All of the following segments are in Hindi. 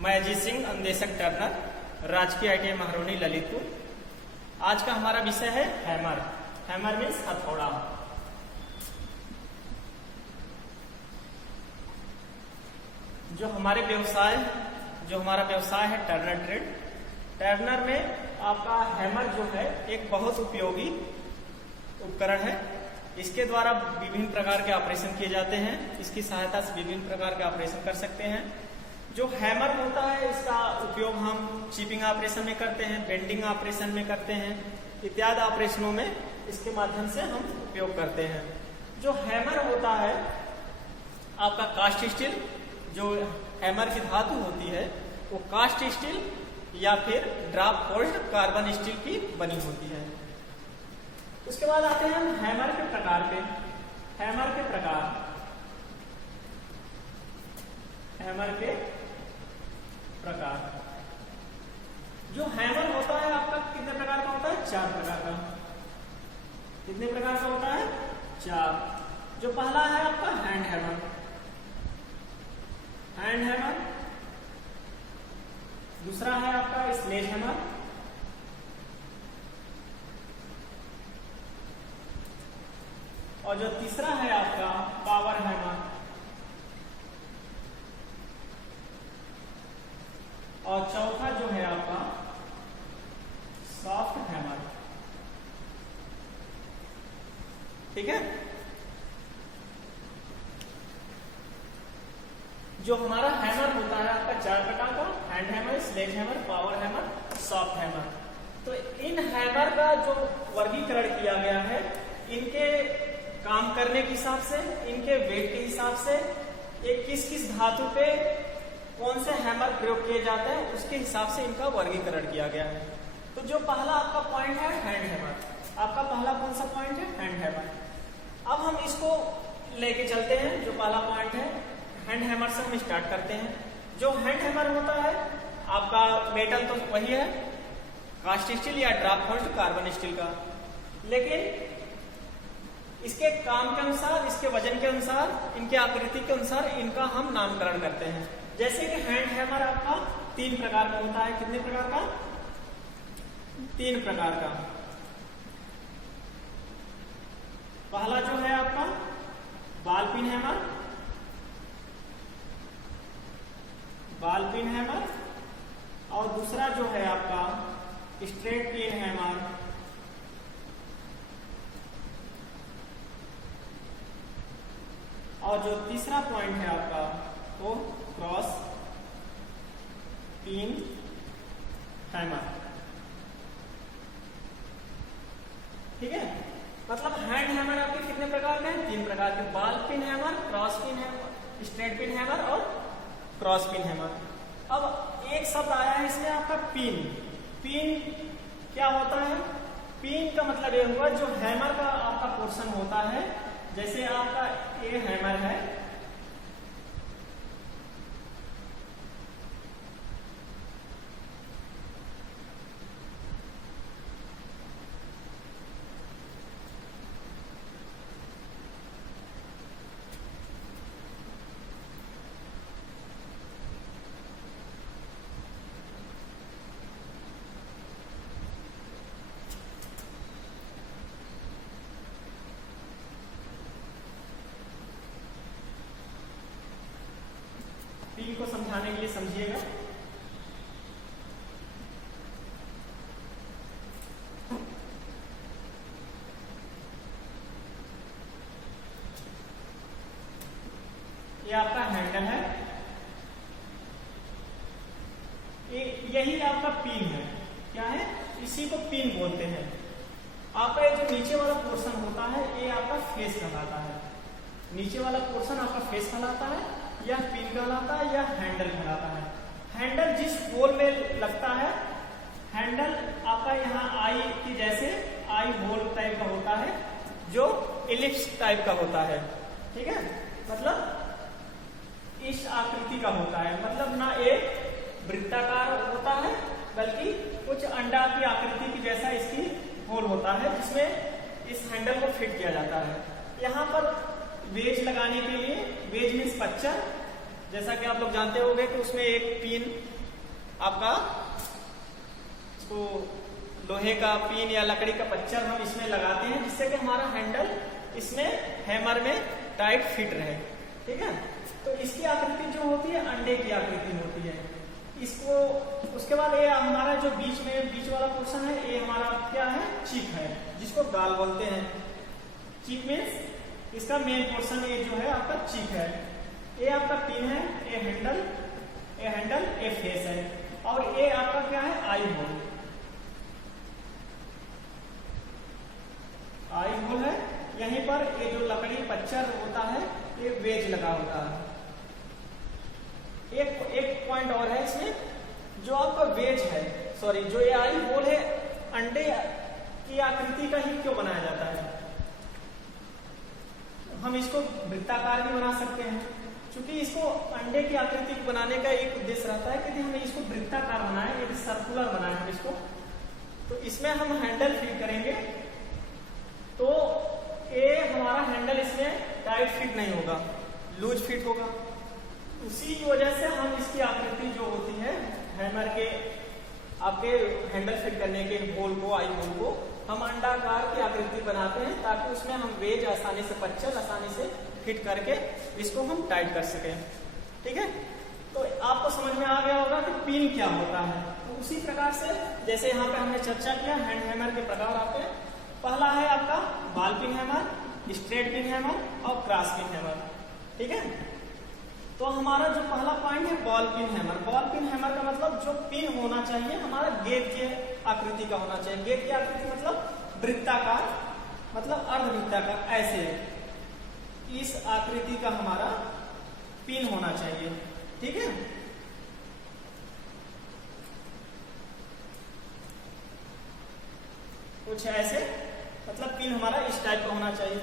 मैं अजीत सिंह अन्वेषक टर्नर, राजकीय ITI महरौनी ललितपुर। आज का हमारा विषय है हैमर। हैमर मीन्स हथौड़ा। जो हमारा व्यवसाय है टर्नर ट्रेड। टर्नर में आपका हैमर जो है एक बहुत उपयोगी उपकरण है। इसके द्वारा विभिन्न प्रकार के ऑपरेशन किए जाते हैं। इसकी सहायता से विभिन्न प्रकार के ऑपरेशन कर सकते हैं। जो हैमर होता है इसका उपयोग हम चिपिंग ऑपरेशन में करते हैं, बेंडिंग ऑपरेशन में करते हैं, इत्यादि ऑपरेशनों में इसके माध्यम से हम उपयोग करते हैं। जो हैमर होता है आपका कास्ट स्टील, जो हैमर की धातु होती है वो कास्ट स्टील या फिर ड्राप फोर्ज्ड कार्बन स्टील की बनी होती है। उसके बाद आते हैं हम हैमर के प्रकार पे। हैमर के प्रकार जो हैमर होता है आपका कितने प्रकार का होता है? 4 प्रकार का। कितने प्रकार का होता है? 4। जो पहला है आपका हैंड हैमर। दूसरा है आपका स्लेज हैमर। और जो तीसरा है आपका पावर हैमर। और चौथा जो है आपका सॉफ्ट हैमर। ठीक है। जो हमारा हैमर होता है आपका 4 प्रकार का, hand hammer, sledge hammer, power hammer, soft hammer. तो इन हैमर का जो वर्गीकरण किया गया है इनके काम करने के हिसाब से, इनके वेट के हिसाब से, ये किस किस धातु पे कौन से हैमर प्रयोग किए जाते हैं उसके हिसाब से इनका वर्गीकरण किया गया है। तो जो पहला आपका पॉइंट है हैंड हैमर। आपका पहला कौन सा पॉइंट है? Hand hammer. अब हम इसको लेके चलते हैं। जो पहला पॉइंट है हैंड हैमर से हम स्टार्ट करते हैं। जो हैंड हैमर होता है आपका मेटल तो वही है, कास्ट स्टील या ड्राप फोर्ज्ड कार्बन स्टील का, लेकिन इसके काम के अनुसार, इसके वजन के अनुसार, इनके आकृति के अनुसार इनका हम नामकरण करते हैं। जैसे कि हैंड हैमर आपका 3 प्रकार का होता है। कितने प्रकार का? 3 प्रकार का। पहला जो है आपका बॉल पिन हैमर, और दूसरा जो है आपका स्ट्रेट पिन हैमर, और जो तीसरा पॉइंट है आपका वो क्रॉस पिन हैमर। ठीक है। मतलब हैंड हैमर आपके कितने प्रकार के हैं? 3 प्रकार के। Ball peen hammer, cross peen hammer, straight peen hammer और क्रॉस पिन हैमर। अब एक शब्द आया है इसमें आपका पिन। पिन क्या होता है? पिन का मतलब ये हुआ जो हैमर का आपका पोर्शन होता है। जैसे आपका ये हैमर है, पिन को समझाने के लिए समझिएगा। ये आपका हैंडल है, यही आपका पिन है। क्या है? इसी को पिन बोलते हैं। आपका ये जो नीचे वाला पोर्शन होता है ये आपका फेस कहलाता है। नीचे वाला पोर्शन आपका फेस कहलाता है, या पिन कहलाता है, या हैंडल कहलाता है। हैंडल जिस होल में लगता है, हैंडल आपका यहाँ आई की जैसे आई होल टाइप का होता है, जो इलिप्स टाइप का होता है। ठीक है। मतलब इस आकृति का होता है। मतलब ना एक वृत्ताकार होता है बल्कि कुछ अंडा की आकृति की जैसा इसकी होल होता है, जिसमें इस हैंडल को फिट किया जाता है। यहाँ पर वेज लगाने के लिए, वेज मीन्स पच्चा, जैसा कि आप लोग जानते होंगे कि उसमें एक पिन आपका इसको लोहे का पिन या लकड़ी का पच्चर हम इसमें लगाते हैं, जिससे कि हमारा हैंडल इसमें हैमर में टाइट फिट रहे। ठीक है, तो इसकी आकृति जो होती है अंडे की आकृति होती है। इसको उसके बाद ये हमारा जो बीच वाला पोर्शन है, ये हमारा क्या है, चिप है, जिसको गाल बोलते हैं। चिप मीन्स इसका मेन पोर्शन ये जो है आपका चिप है। ये आपका पिन है, ये हैंडल, ये फेस है, और ये आपका क्या है, आई होल है। यहीं पर ये जो लकड़ी पच्चर होता है, ये वेज लगा होता है। एक पॉइंट और है इसमें, जो आपका वेज है, सॉरी, जो ये आई होल है, अंडे की आकृति का ही क्यों बनाया जाता है? हम इसको वृत्ताकार भी बना सकते हैं, क्योंकि इसको अंडे की आकृति को बनाने का एक उद्देश्य रहता है कि यदि हमें इसको वृत्ताकार बनाए, यदि सर्कुलर बनाए हम इसको, तो इसमें हम हैंडल फिट करेंगे, तो ये हमारा हैंडल इसमें टाइट फिट नहीं होगा, लूज फिट होगा। उसी वजह से हम इसकी आकृति जो होती है हैमर के आपके हैंडल फिट करने के होल को, आई होल को हम अंडाकार की आकृति बनाते हैं, ताकि उसमें हम वेज आसानी से, पच्चर आसानी से फिट करके इसको हम टाइट कर सकें। ठीक है, तो आपको समझ में आ गया होगा कि पिन क्या होता है। तो उसी प्रकार से जैसे यहाँ पे हमने चर्चा किया, हैंड हैमर के प्रकार आते हैं। पहला है आपका ball peen hammer, straight peen hammer और क्रॉस पिन हैमर। ठीक है, तो हमारा जो पहला पॉइंट है ball peen hammer. Ball peen hammer का मतलब जो पिन होना चाहिए हमारा गेंद के आकृति का होना चाहिए। गेंद की आकृति मतलब वृत्ताकार, मतलब अर्धवृत्ताकार, ऐसे इस आकृति का हमारा पिन होना चाहिए। ठीक है, कुछ ऐसे, मतलब पिन हमारा इस टाइप का होना चाहिए।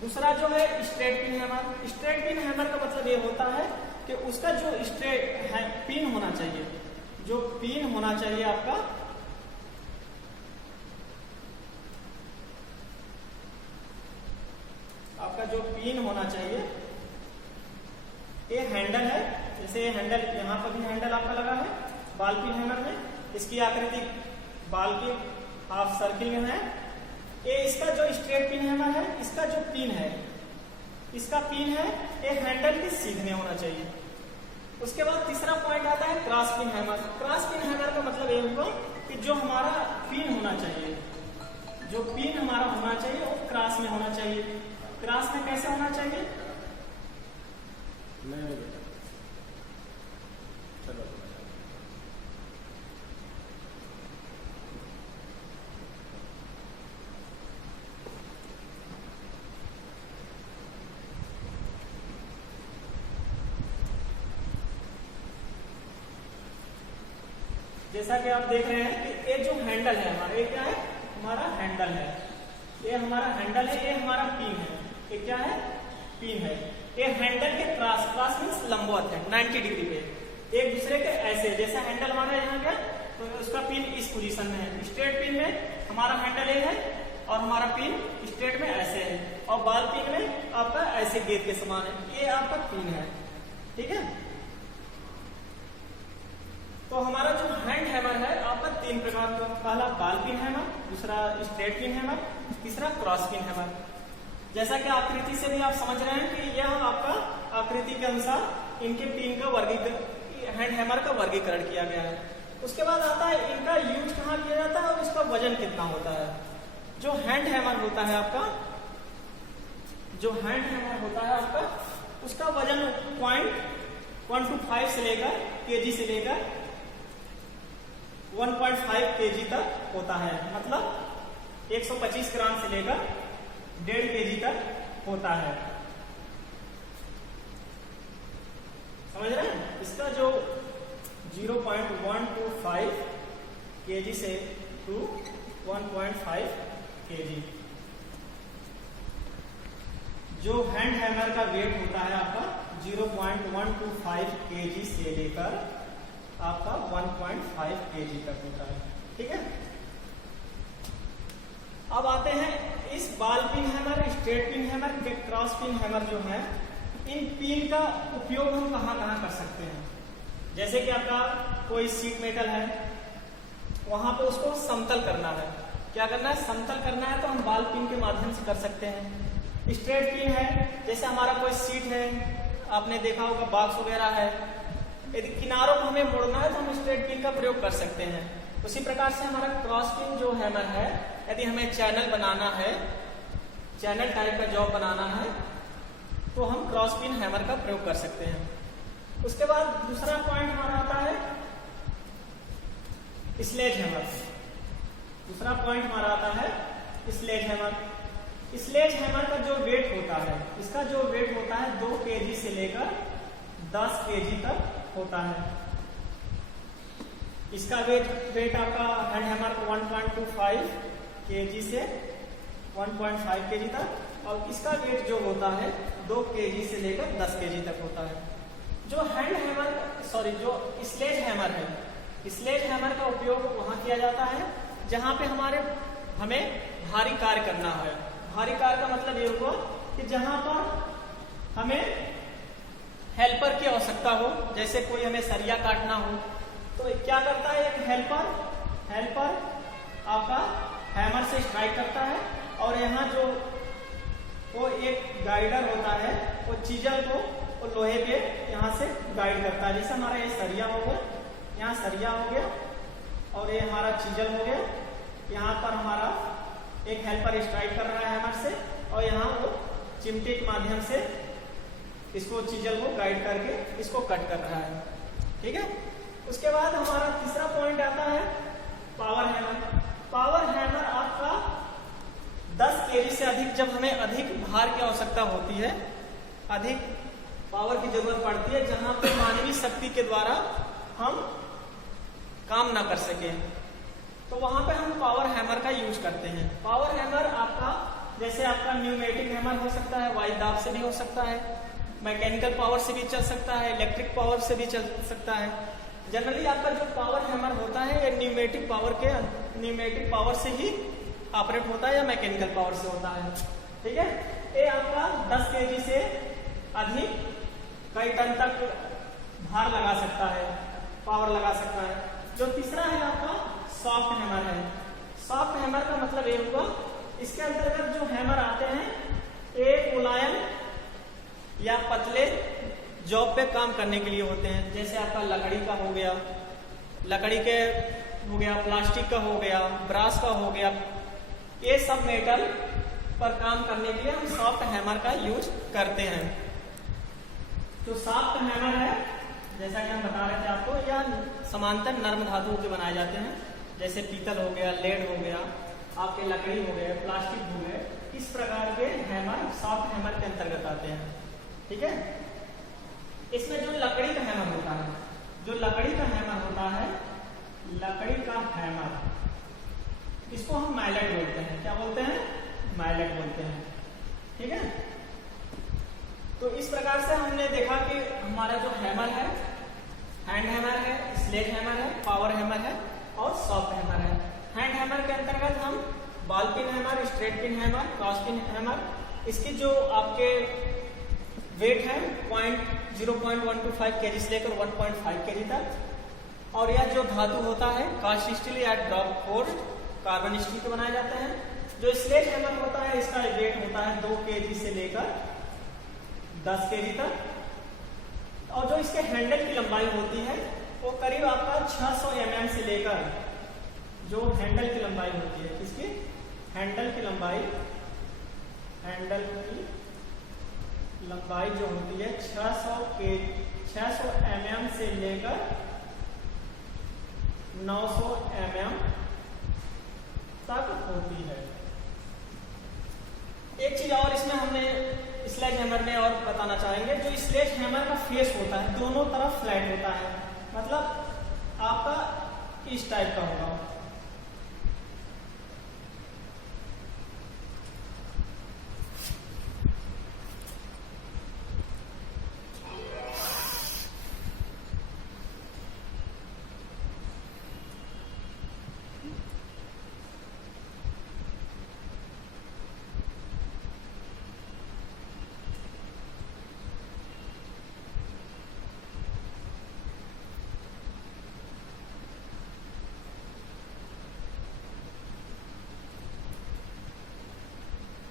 दूसरा जो है straight peen hammer. Straight peen hammer का मतलब ये होता है कि उसका जो स्ट्रेट है पिन होना चाहिए, जो पिन होना चाहिए आपका, जो पिन होना चाहिए, ये हैंडल है। जैसे हैंडल, यहाँ पर भी हैंडल आपका लगा है बॉल पिन हैमर में, इसकी आकृति बॉल की हाफ सर्किल में है। ये इसका जो स्ट्रेट पिन हैमर है, इसका जो पिन है, इसका पिन है ये हैंडल के सीधे होना चाहिए। उसके बाद तीसरा पॉइंट आता है cross peen hammer. Cross peen hammer का मतलब ये होगा कि जो हमारा पिन होना चाहिए, जो पिन हमारा होना चाहिए वो क्रॉस में होना चाहिए। क्रॉस में कैसे होना चाहिए? जैसा कि आप देख रहे हैं कि ये जो हैंडल है हमारा, ये क्या है, हमारा हैंडल है, ये हमारा हैंडल है, ये हमारा पिन है, ये क्या है, पिन है। ये हैंडल के क्रॉस, क्रॉस मीन्स लंबवत है 90 डिग्री पे एक दूसरे के ऐसे, जैसा हैंडल हमारा यहाँ गया तो उसका पिन इस पोजीशन में है। स्ट्रेट पिन में हमारा हैंडल ये है और हमारा पिन स्ट्रेट में ऐसे है, और बॉल पिन में आपका ऐसे गेंद के समान है, ये आपका पिन है। ठीक है, तो हमारा जो हैंड हैमर है आपका 3 प्रकार का, पहला बॉल पिन हैमर, दूसरा स्ट्रेट पिन हैमर, तीसरा क्रॉस पिन हैमर। जैसा कि आकृति से भी आप समझ रहे हैं कि यह आपका आकृति के अनुसार इनके पिन का वर्गीकरण, हैंड हैमर का वर्गीकरण किया गया है। उसके बाद आता है इनका यूज कहाँ किया जाता है और इसका वजन कितना होता है। जो हैंड हैमर होता है आपका, जो हैंड हैमर होता है आपका, उसका वजन 0.125 से लेकर केजी से लेकर 1.5 केजी तक होता है, मतलब 125 ग्राम से लेकर 1.5 केजी तक होता है। समझ रहे हैं? इसका जो 0.125 केजी से टू 1.5 केजी जो हैंड हैमर का वेट होता है आपका 0.125 केजी से लेकर आपका 1.5 केजी तक होता है। ठीक है, अब आते हैं इस ball peen hammer, straight peen hammer के क्रॉस पिन हैमर जो है, इन पिन का उपयोग हम कहाँ कहाँ कर सकते हैं। जैसे कि आपका कोई शीट मेटल है, वहां पे उसको समतल करना है। क्या करना है? समतल करना है, तो हम बॉल पिन के माध्यम से कर सकते हैं। स्ट्रेट पिन है, जैसे हमारा कोई शीट है, आपने देखा होगा बॉक्स वगैरह है, यदि किनारों को हमें मोड़ना है तो हम स्ट्रेट पिन का प्रयोग कर सकते हैं। उसी प्रकार से हमारा क्रॉस पिन जो हैमर है, यदि हमें चैनल बनाना है, चैनल टाइप का जॉब बनाना है, तो हम क्रॉस पिन हैमर का प्रयोग कर सकते हैं। उसके बाद दूसरा पॉइंट हमारा आता है स्लेज हैमर। दूसरा पॉइंट हमारा आता है स्लेज हैमर। स्लेज हैमर का जो वेट होता है, इसका जो वेट होता है 2 kg से लेकर 10 kg तक होता है। इसका वेट आपका हैंड हैमर 1.25 kg से 1.5 kg तक, और इसका वेट जो होता है 2 kg से लेकर 10 kg तक होता है। जो हैंड हैमर जो स्लेज हैमर है, स्लेज हैमर का उपयोग वहां किया जाता है जहां पे हमें भारी कार्य करना है। भारी कार्य का मतलब ये हुआ कि जहां पर हमें हेल्पर की आवश्यकता हो, जैसे कोई हमें सरिया काटना हो, तो क्या करता है एक हेल्पर आपका हैमर से स्ट्राइक करता है, और यहाँ जो वो एक गाइडर होता है, वो चीजल को वो लोहे पे यहाँ से गाइड करता है। जैसे हमारा ये सरिया हो गया, यहाँ सरिया हो गया, और ये हमारा चीजल हो गया। यहाँ पर हमारा एक हेल्पर स्ट्राइक कर रहा है हैमर से, और यहाँ वो चिमटे के माध्यम से इसको चीजल को गाइड करके इसको कट कर रहा है। ठीक है। उसके बाद हमारा तीसरा पॉइंट आता है पावर हैमर। पावर हैमर आपका 10 kg से अधिक, जब हमें अधिक भार की आवश्यकता होती है, अधिक पावर की जरूरत पड़ती है, जहां पे मानवीय शक्ति के द्वारा हम काम ना कर सके, तो वहां पे हम पावर हैमर का यूज करते हैं। पावर हैमर आपका जैसे आपका न्यूमेटिक हैमर हो सकता है, वायु दाब से भी हो सकता है, मैकेनिकल पावर से भी चल सकता है, इलेक्ट्रिक पावर से भी चल सकता है। जनरली आपका जो पावर हैमर होता है ये न्यूमेटिक पावर से ही ऑपरेट होता है, या मैकेनिकल पावर से होता है। ठीक है। ये आपका 10 kg से अधिक कई टन तक भार लगा सकता है, पावर लगा सकता है। जो तीसरा है आपका सॉफ्ट हैमर है। सॉफ्ट हैमर का मतलब ये हुआ, इसके अंतर्गत जो हैमर आते हैं एक मुलायम या पतले जॉब पे काम करने के लिए होते हैं। जैसे आपका लकड़ी का हो गया, प्लास्टिक का हो गया, ब्रास का हो गया, ये सब मेटल पर काम करने के लिए हम सॉफ्ट हैमर का यूज करते हैं। तो सॉफ्ट हैमर है, जैसा कि हम बता रहे थे आपको, या समांतर नर्म धातुओं के बनाए जाते हैं, जैसे पीतल हो गया, लेड हो गया, आपके लकड़ी हो गए, प्लास्टिक हो गए, इस प्रकार के हैमर सॉफ्ट हैमर के अंतर्गत आते हैं। ठीक है। इसमें जो लकड़ी का हैमर होता है, इसको हम माइलेट बोलते हैं। क्या बोलते हैं? माइलेट बोलते हैं। ठीक है। तो इस प्रकार से हमने देखा कि हमारा जो हैमर है, हैंड हैमर है, स्लेज हैमर है, पावर हैमर है और सॉफ्ट हैमर है। हैंड हैमर के अंतर्गत हम ball peen hammer, straight peen hammer, cross peen hammer, इसकी जो आपके वेट है 0.125 kg से लेकर 1.5 kg तक, और यह जो धातु होता है कास्ट स्टील या ड्रॉप फोर्स्ड कार्बन स्टील के बनाए जाते हैं। जो स्लेज हैमर होता है, इसका वेट होता है 2 kg से लेकर 10 kg तक, और जो इसके हैंडल की लंबाई होती है वो करीब आपका 600 mm से लेकर, जो हैंडल की लंबाई होती है, इसकी हैंडल की लंबाई जो होती है 600 mm से लेकर 900 mm तक होती है। एक चीज और इसमें हमने स्लेज हैमर में और बताना चाहेंगे, जो स्लेज हैमर का फेस होता है दोनों तरफ फ्लैट होता है, मतलब आपका इस टाइप का होगा।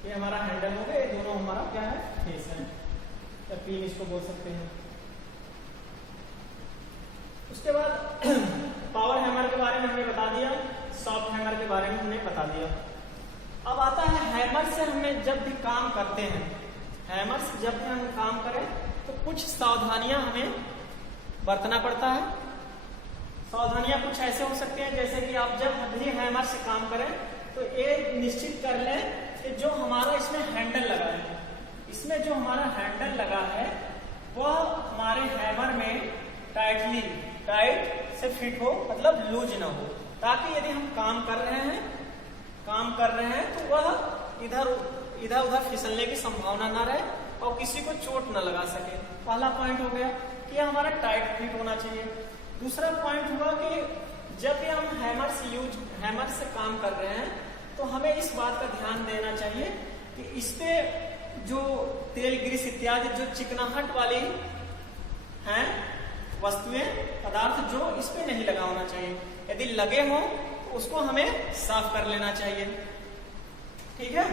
ये हमारा हैंडल हो गया, ये दोनों हमारा क्या है, फेस है, या पिन इसको बोल सकते हैं। उसके बाद पावर हैमर के बारे में हमने बता दिया, सॉफ्ट हैमर के बारे में हमने बता दिया। अब आता है हैमर से हमें जब भी काम करते हैं, हैमर से जब भी हम काम करें तो कुछ सावधानियां हमें बरतना पड़ता है। सावधानियां कुछ ऐसे हो सकते हैं जैसे कि आप जब भी हैमर से काम करें तो ये निश्चित कर लें कि जो हमारा इसमें हैंडल लगा है, इसमें जो हमारा हैंडल लगा है वह हमारे हैमर में टाइट से फिट हो, मतलब लूज ना हो, ताकि यदि हम काम कर रहे हैं तो वह इधर उधर फिसलने की संभावना ना रहे और किसी को चोट न लगा सके। पहला पॉइंट हो गया कि हमारा टाइट फिट होना चाहिए। दूसरा पॉइंट हुआ कि जब भी हम हैमर से काम कर रहे हैं तो हमें इस बात का ध्यान देना चाहिए कि इस पे जो तेल ग्रीस इत्यादि जो चिकनाहट वाली हैं वस्तुएं पदार्थ जो इस पे नहीं लगा होना चाहिए। यदि लगे हो तो उसको हमें साफ कर लेना चाहिए। ठीक है,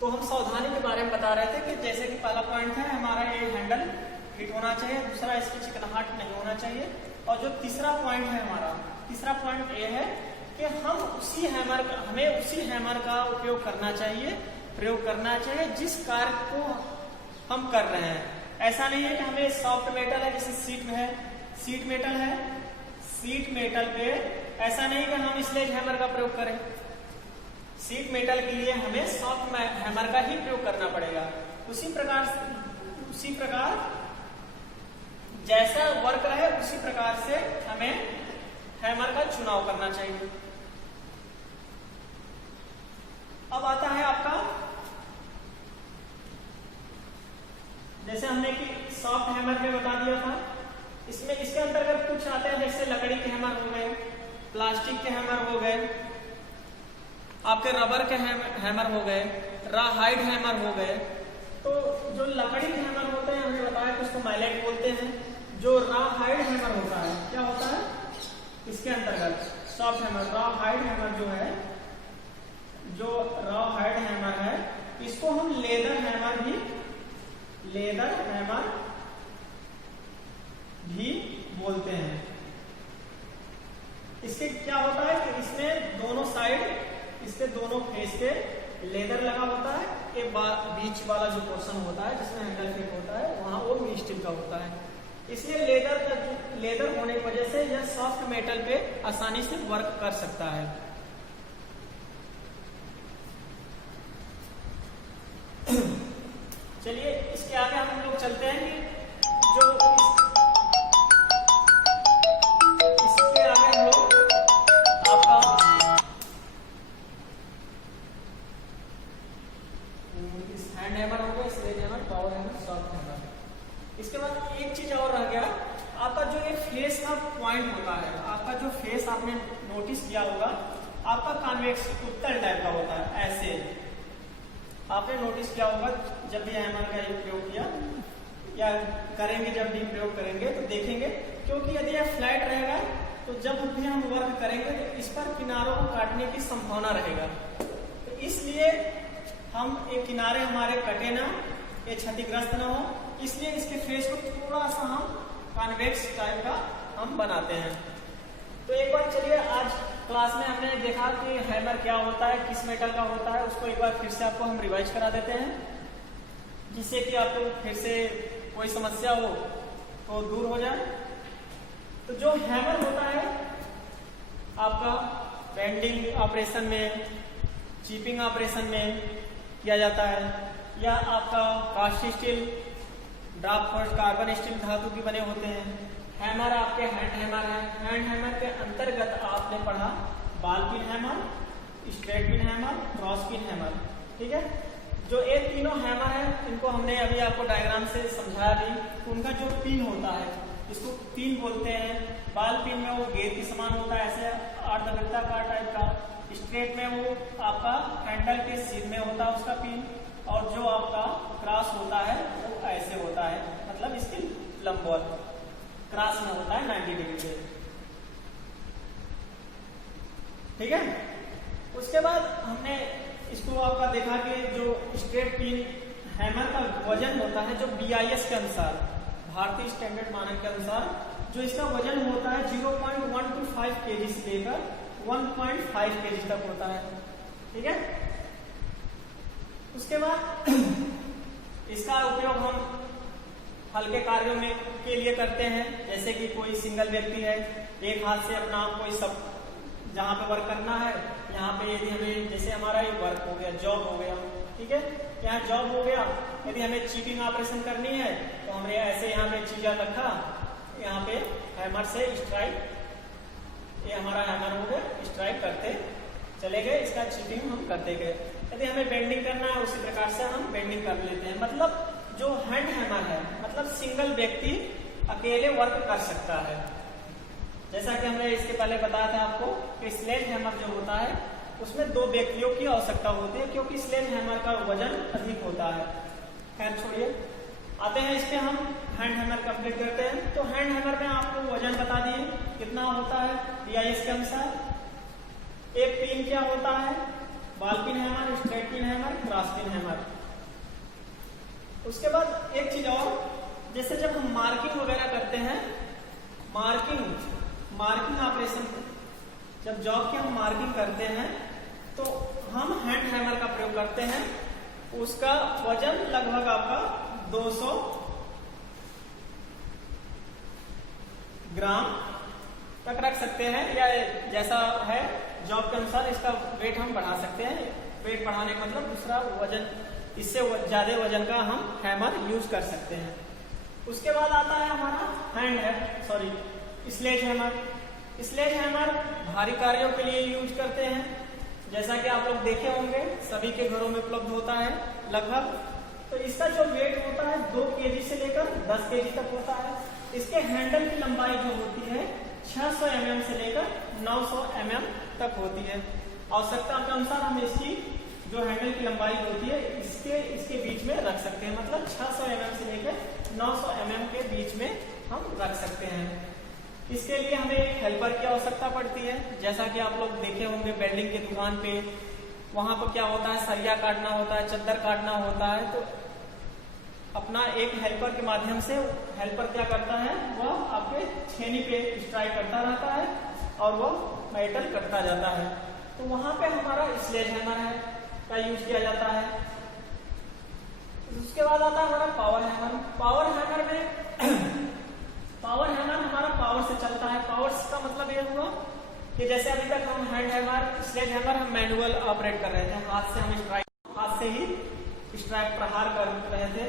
तो हम सावधानी के बारे में बता रहे थे कि जैसे कि पहला पॉइंट है हमारा ये हैंडल फिट होना चाहिए, दूसरा इसकी चिकनाहट नहीं होना चाहिए, और जो तीसरा पॉइंट है हमारा, तीसरा पॉइंट ये है कि हमें उसी हैमर का प्रयोग करना चाहिए जिस कार्य को हम कर रहे हैं। ऐसा नहीं है कि हमें सॉफ्ट मेटल है, जैसे सीट मेटल पे ऐसा नहीं कि हम स्लेज हैमर का प्रयोग करें। सीट मेटल के लिए हमें सॉफ्ट हैमर का ही प्रयोग करना पड़ेगा। उसी प्रकार जैसा वर्क रहे उसी प्रकार से हमें हैमर का चुनाव करना चाहिए। अब आता है आपका, जैसे हमने कि सॉफ्ट हैमर में बता दिया था, इसमें इसके अंतर्गत कुछ आते हैं जैसे लकड़ी के हैमर हो गए, प्लास्टिक के हैमर हो गए, आपके रबर के हैमर हो गए, रॉ हाइड हैमर हो गए। तो जो लकड़ी के हैमर होते हैं हमने बताया कि उसको मैलेट बोलते हैं। जो रॉ हाइड हैमर होता है, क्या होता है इसके अंतर्गत soft hammer, raw hide hammer जो है, जो रॉ हाइड हैमर है इसको हम लेदर हैमर भी बोलते हैं। इसके क्या होता है कि इसमें दोनों साइड, इसके दोनों फेस पे लेदर लगा होता है। ये बीच वाला जो पोर्शन होता है जिसमें हैंडल फिट होता है वहां वो स्टील का होता है। इसलिए लेदर होने की वजह से यह सॉफ्ट मेटल पे आसानी से वर्क कर सकता है। चलिए इसके आगे हम लोग चलते हैं कि जो इसके आगे हम लोग आपका हैंड हैमर हो गया, sledge hammer, power hammer, soft hammer. इसके बाद एक चीज और रह गया, आपका जो ये फेस का पॉइंट होता है, आपका जो फेस आपने नोटिस किया होगा, आपका कॉन्वेक्स उत्तल टाइप का होता है। ऐसे आपने नोटिस किया होगा जब भी हैमर का प्रयोग किया या करेंगे, जब भी प्रयोग करेंगे तो देखेंगे, क्योंकि यदि यह फ्लैट रहेगा तो जब भी हम वर्क करेंगे तो इस पर किनारों को काटने की संभावना रहेगा। तो इसलिए हम एक किनारे हमारे कटे ना, ये क्षतिग्रस्त ना हो, इसलिए इसके फेस को थोड़ा सा हम कॉन्वेक्स टाइप का हम बनाते हैं। तो एक बार चलिए आज क्लास में हमने देखा कि हैमर क्या होता है, किस मेटल का होता है, उसको एक बार फिर से आपको हम रिवाइज करा देते हैं, जिससे कि आपको फिर से कोई समस्या हो तो दूर हो जाए। तो जो हैमर होता है आपका बेंडिंग ऑपरेशन में, चिपिंग ऑपरेशन में किया जाता है, या आपका cast steel, draft carbon steel धातु के बने होते हैं। हैमर आपके हैंड हैमर है। हैंड हैमर के अंतर्गत आपने पढ़ा ball peen hammer, straight peen hammer, cross peen hammer. ठीक है, जो ये तीनों हैमर है इनको हमने अभी आपको डायग्राम से समझाया भी। तो उनका जो पिन होता है इसको पिन बोलते हैं। बॉल पिन में वो गेंद के समान होता है, ऐसे अर्धवृत्ताकार टाइप का। स्ट्रेट में वो आपका हैंडल के सिर में होता है उसका पिन, और जो आपका क्रॉस होता है वो ऐसे होता है, मतलब इसके लंबवत क्रॉस में होता है 90 डिग्री पे। ठीक है, उसके बाद हमने इसको आपका देखा कि जो स्ट्रेट पिन हैमर का वजन होता है जो BIS के अनुसार, भारतीय स्टैंडर्ड मानक के अनुसार जो इसका वजन होता है 0.125 kg से लेकर 1.5 kg तक होता है। ठीक है, उसके बाद इसका उपयोग हम हल्के कार्यों में के लिए करते हैं, जैसे कि कोई सिंगल व्यक्ति है, एक हाथ से अपना कोई सब जहाँ पे वर्क करना है, यहाँ पे यदि हमें जैसे हमारा एक वर्क हो गया, जॉब हो गया, ठीक है, यहाँ जॉब हो गया, यदि हमें चीपिंग ऑपरेशन करनी है तो हमने ऐसे यहाँ पे चीजा रखा, यहाँ पे हैमर से स्ट्राइक, ये हमारा हैमर हो गया, स्ट्राइक करते चले गए, इसका चीपिंग हम करते गए। यदि हमें बेंडिंग करना है उसी प्रकार से हम बेंडिंग कर लेते हैं। मतलब जो हैंड हैमर है, मतलब सिंगल व्यक्ति अकेले वर्क कर सकता है। जैसा कि हमने इसके पहले बताया था आपको कि स्लेज हैमर जो होता है उसमें 2 व्यक्तियों की आवश्यकता होती है, क्योंकि स्लेज हैमर का वजन अधिक होता है। खैर छोड़िए, आते हैं इस पे हम हैंड हैमर कंप्लीट करते हैं। तो हैंड हैमर में आपको वजन बता दिए कितना होता है BIS के अनुसार। एक पिन क्या होता है, ball peen hammer, straight peen hammer, cross peen hammer. उसके बाद एक चीज और, जैसे जब हम मार्किंग वगैरह करते हैं, मार्किंग ऑपरेशन, जब जॉब की हम मार्किंग करते हैं तो हम हैंड हैमर का प्रयोग करते हैं। उसका वजन लगभग आपका 200 ग्राम तक रख सकते हैं, या जैसा है जॉब के अनुसार इसका वेट हम बढ़ा सकते हैं। वेट बढ़ाने का मतलब दूसरा वजन, इससे ज्यादा वजन का हम हैमर यूज कर सकते हैं। उसके बाद आता है हमारा स्लेज हैमर। स्लेज हैमर भारी कार्यों के लिए यूज करते हैं, जैसा कि आप लोग देखे होंगे सभी के घरों में उपलब्ध होता है लगभग। तो इसका जो वेट होता है 2 kg से लेकर 10 kg तक होता है। इसके हैंडल की लंबाई जो होती है 600 mm से लेकर 900 mm तक होती है। आवश्यकता के अनुसार हम इसकी जो हैंडल की लंबाई होती है इसके बीच में रख सकते हैं, मतलब 600 mm से लेकर 900 mm के बीच में हम रख सकते हैं। इसके लिए हमें एक हेल्पर की आवश्यकता पड़ती है, जैसा कि आप लोग देखे होंगे वेल्डिंग की दुकान पे, वहां पर क्या होता है, सरिया काटना होता है, चद्दर काटना होता है। तो अपना एक हेल्पर के माध्यम से हेल्पर क्या करता है, वह आपके छेनी पे स्ट्राइक करता रहता है और वह मेटल कटता जाता है। तो वहां पे हमारा स्लेज हैमर है का यूज किया जाता है। उसके बाद आता है हमारा पावर हैमर। पावर हैमर हमारा पावर से चलता है। पावर का मतलब ये हुआ कि जैसे अभी तक हम हैंड हैमर, स्लेज हैमर हम मैनुअल ऑपरेट कर रहे थे, हाथ से हम हाथ से ही स्ट्राइक प्रहार कर रहे थे।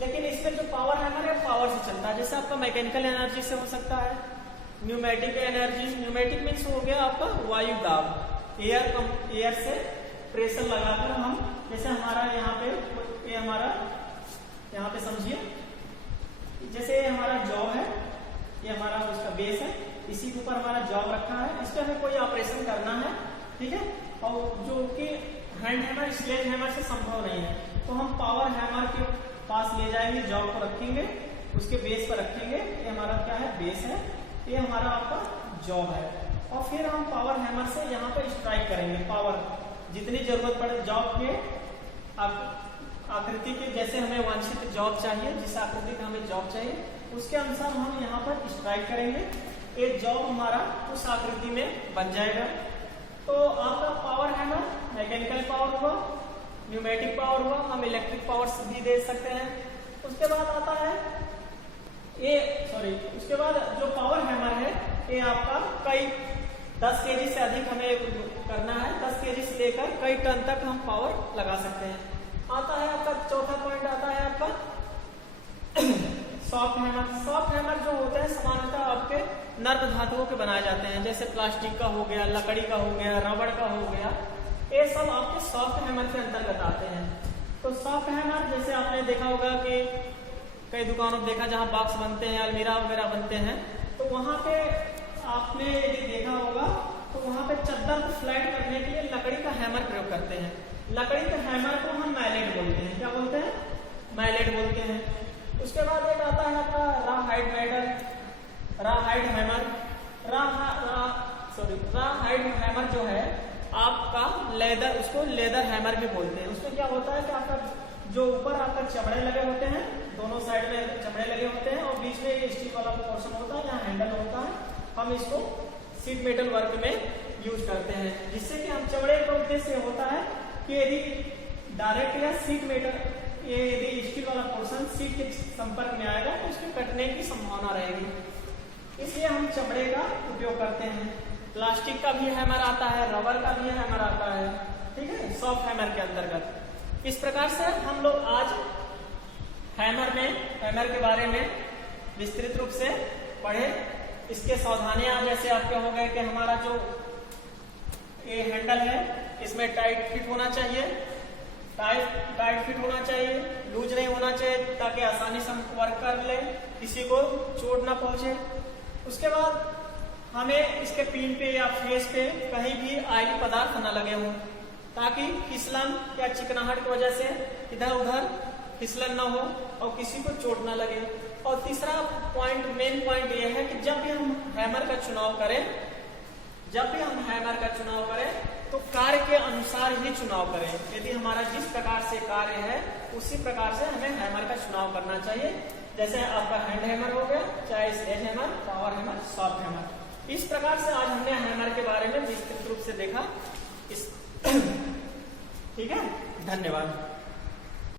लेकिन इसमें जो पावर हैमर है पावर से चलता है। जैसे आपका मैकेनिकल एनर्जी से हो सकता है, न्यूमेटिक एनर्जी, न्यूमेटिक मीन्स हो गया आपका वायु दाब, एयर से प्रेशर लगाकर हम, जैसे हमारा यहाँ पे ये हमारा यहाँ पे समझिए, जैसे ये हमारा जॉब है, ये हमारा उसका बेस है, इसी के ऊपर हमारा जॉब रखा है, इस पर हमें कोई ऑपरेशन करना है, ठीक है, और जो कि हैंड हैमर, स्लेज हैमर से संभव नहीं है। तो हम पावर हैमर के पास ले जाएंगे, जॉब को रखेंगे, उसके बेस पर रखेंगे, ये हमारा क्या है, बेस है, ये हमारा आपका जॉब है, और फिर हम पावर हैमर से यहाँ पे स्ट्राइक करेंगे। पावर जितनी जरूरत पड़े जॉब के आकृति के, जैसे हमें वांछित जॉब चाहिए, जिस आकृति का हमें जॉब चाहिए उसके अनुसार हम यहाँ पर स्ट्राइक करेंगे, ये जॉब हमारा उस आकृति में बन जाएगा। तो आपका पावर हैमर मैकेनिकल पावर हुआ, न्यूमेटिक पावर हुआ, हम इलेक्ट्रिक पावर भी दे सकते हैं। उसके बाद आता है उसके बाद जो पावर हैमर है ये आपका कई 10 kg से अधिक हमें करना है, 10 kg से लेकर कई टन तक हम पावर लगा सकते हैं। आता है आपका चौथा पॉइंट, आता है आपका सॉफ्ट हैमर। सॉफ्ट हैमर जो होते हैं सामान्यतः आपके नर्म धातुओं के बनाए जाते हैं, जैसे प्लास्टिक का हो गया, लकड़ी का हो गया, रबड़ का हो गया, ये सब आपके सॉफ्ट हैमर के अंतर्गत आते हैं। तो सॉफ्ट हैमर जैसे आपने देखा होगा कि कई दुकानों में देखा जहाँ बॉक्स बनते हैं, अलमीरा वगैरह बनते हैं, तो वहां पे आपने यदि देखा होगा तो वहां पे चद्दर को फ्लैट करने के लिए लकड़ी का हैमर प्रयोग करते हैं। लकड़ी के हैमर को हम मैलेट बोलते हैं। क्या बोलते हैं? मैलेट बोलते हैं। उसके बाद एक आता है आपका राहाइड हैमर। राहाइड हैमर जो है आपका लेदर, उसको लेदर हैमर भी बोलते हैं। उसमें क्या होता है कि आपका जो ऊपर आपका चमड़े लगे होते हैं, दोनों साइड में चमड़े लगे होते हैं और बीच में ये स्टील वाला पोर्शन होता है, यहाँ हैंडल होता है। हम इसको सीट मेटल वर्क में यूज करते हैं, जिससे कि हम चमड़े का उद्देश्य होता है कि यदि डायरेक्ट या सीट मेटल, ये यदि स्टील वाला पोर्शन सीट के संपर्क में आएगा तो उसके कटने की संभावना रहेगी, इसलिए हम चमड़े का उपयोग करते हैं। प्लास्टिक का भी हैमर आता है, रबर का भी हैमर आता है, ठीक है, सॉफ्ट हैमर के अंतर्गत। इस प्रकार से हम लोग आज हैमर के बारे में विस्तृत रूप से पढ़े। इसके सावधानियां जैसे आपके हो गए कि हमारा जो ये हैंडल है इसमें टाइट फिट होना चाहिए, टाइट फिट होना चाहिए, लूज नहीं होना चाहिए, ताकि आसानी से हम वर्क कर ले, किसी को चोट ना पहुंचे। उसके बाद हमें इसके पिन पे या फेस पे कहीं भी ऑयली पदार्थ न लगे हों, ताकि फिसलन या चिकनाहट की वजह से इधर उधर फिसलन ना हो और किसी को चोट ना लगे। और तीसरा पॉइंट, मेन पॉइंट ये है कि जब भी हम हैमर का चुनाव करें तो कार्य के अनुसार ही चुनाव करें। यदि हमारा जिस प्रकार से कार्य है उसी प्रकार से हमें हैमर का चुनाव करना चाहिए। जैसे आपका हैंड हैमर हो गया, चाहे sledge hammer, power hammer, soft hammer. इस प्रकार से आज हमने हैमर के बारे में विस्तृत रूप से देखा। ठीक है, धन्यवाद।